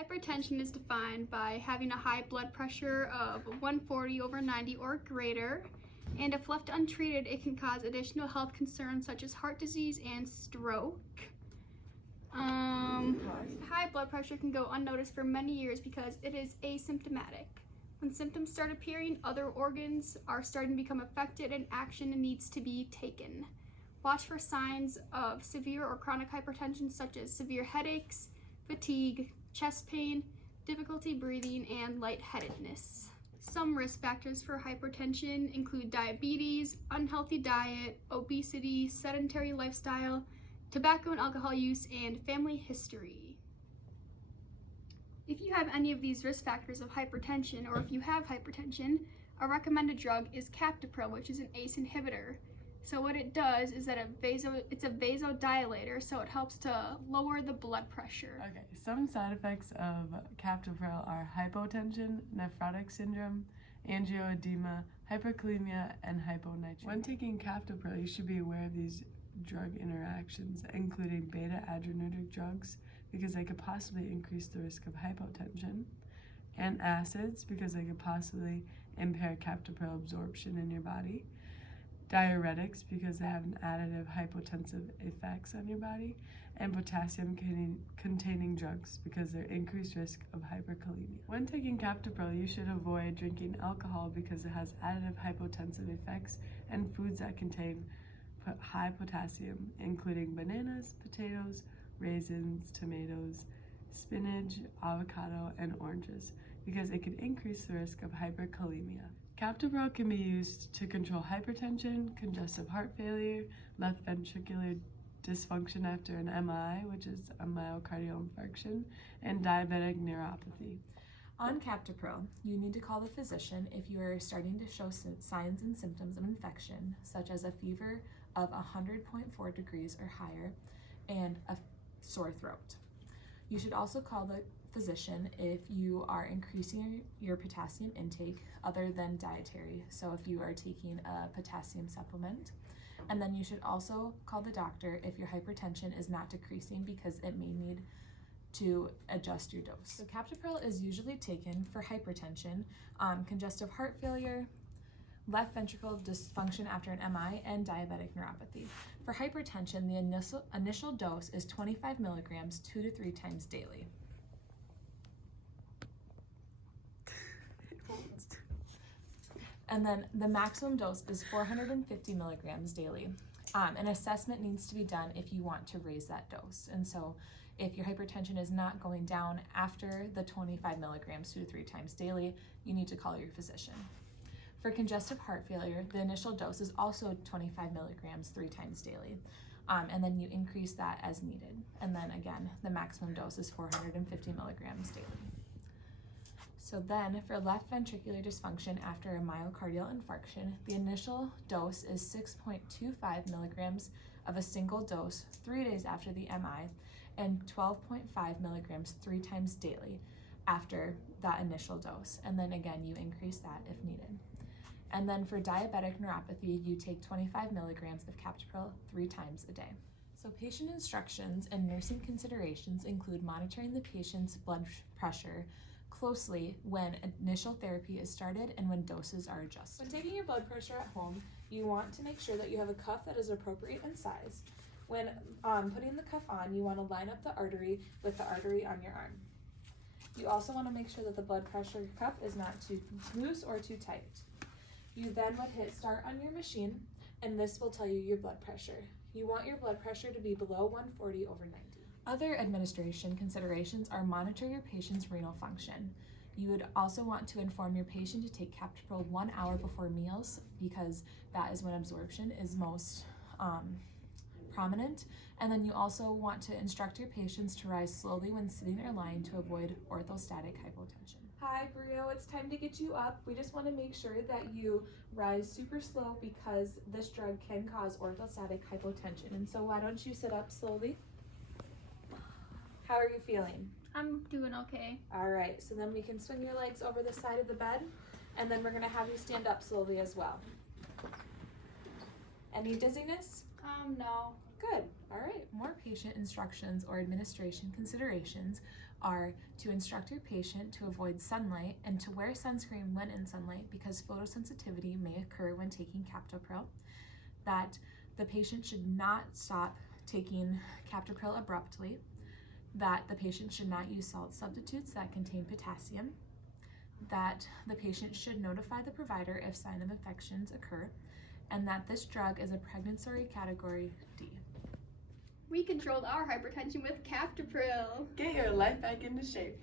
Hypertension is defined by having a high blood pressure of 140/90 or greater, and if left untreated, it can cause additional health concerns such as heart disease and stroke. High blood pressure can go unnoticed for many years because it is asymptomatic. When symptoms start appearing, other organs are starting to become affected and action needs to be taken. Watch for signs of severe or chronic hypertension such as severe headaches, fatigue, chest pain, difficulty breathing, and lightheadedness. Some risk factors for hypertension include diabetes, unhealthy diet, obesity, sedentary lifestyle, tobacco and alcohol use, and family history. If you have any of these risk factors of hypertension, or if you have hypertension, a recommended drug is Captopril, which is an ACE inhibitor. So what it does is that it's a vasodilator, so it helps to lower the blood pressure. Okay, some side effects of Captopril are hypotension, nephrotic syndrome, angioedema, hyperkalemia, and hyponatremia. When taking Captopril, you should be aware of these drug interactions, including beta-adrenergic drugs, because they could possibly increase the risk of hypotension, and acids, because they could possibly impair Captopril absorption in your body, diuretics, because they have an additive hypotensive effects on your body, and potassium-containing drugs, because they're increased risk of hyperkalemia. When taking Captopril, you should avoid drinking alcohol because it has additive hypotensive effects, and foods that contain high potassium, including bananas, potatoes, raisins, tomatoes, spinach, avocado, and oranges, because it can increase the risk of hyperkalemia. Captopril can be used to control hypertension, congestive heart failure, left ventricular dysfunction after an MI, which is a myocardial infarction, and diabetic neuropathy. On Captopril, you need to call the physician if you are starting to show signs and symptoms of infection, such as a fever of 100.4 degrees or higher and a sore throat. You should also call the physician if you are increasing your potassium intake other than dietary, so if you are taking a potassium supplement. And then you should also call the doctor if your hypertension is not decreasing, because it may need to adjust your dose. So Captopril is usually taken for hypertension, congestive heart failure, left ventricle dysfunction after an MI, and diabetic neuropathy. For hypertension, the initial dose is 25 milligrams 2 to 3 times daily. And then the maximum dose is 450 milligrams daily. An assessment needs to be done if you want to raise that dose. And so if your hypertension is not going down after the 25 milligrams 2 to 3 times daily, you need to call your physician. For congestive heart failure, the initial dose is also 25 milligrams 3 times daily. And then you increase that as needed. And then again, the maximum dose is 450 milligrams daily. So then for left ventricular dysfunction after a myocardial infarction, the initial dose is 6.25 milligrams of a single dose 3 days after the MI, and 12.5 milligrams 3 times daily after that initial dose. And then again, you increase that if needed. And then for diabetic neuropathy, you take 25 milligrams of Captopril 3 times a day. So patient instructions and nursing considerations include monitoring the patient's blood pressure closely when initial therapy is started and when doses are adjusted. When taking your blood pressure at home, you want to make sure that you have a cuff that is appropriate in size. When putting the cuff on, you want to line up the artery with the artery on your arm. You also want to make sure that the blood pressure cuff is not too loose or too tight. You then would hit start on your machine, and this will tell you your blood pressure. You want your blood pressure to be below 140/90. Other administration considerations are monitor your patient's renal function. You would also want to inform your patient to take Captopril 1 hour before meals, because that is when absorption is most prominent. And then you also want to instruct your patients to rise slowly when sitting or lying to avoid orthostatic hypotension. Hi, Brio, it's time to get you up. We just want to make sure that you rise super slow because this drug can cause orthostatic hypotension. And so why don't you sit up slowly? How are you feeling? I'm doing okay. All right, so then we can swing your legs over the side of the bed, and then we're gonna have you stand up slowly as well. Any dizziness? No. Good. All right. More patient instructions or administration considerations are to instruct your patient to avoid sunlight and to wear sunscreen when in sunlight because photosensitivity may occur when taking Captopril, that the patient should not stop taking Captopril abruptly, that the patient should not use salt substitutes that contain potassium, that the patient should notify the provider if signs of infections occur, and that this drug is a pregnancy category D. We controlled our hypertension with Captopril. Get your life back into shape.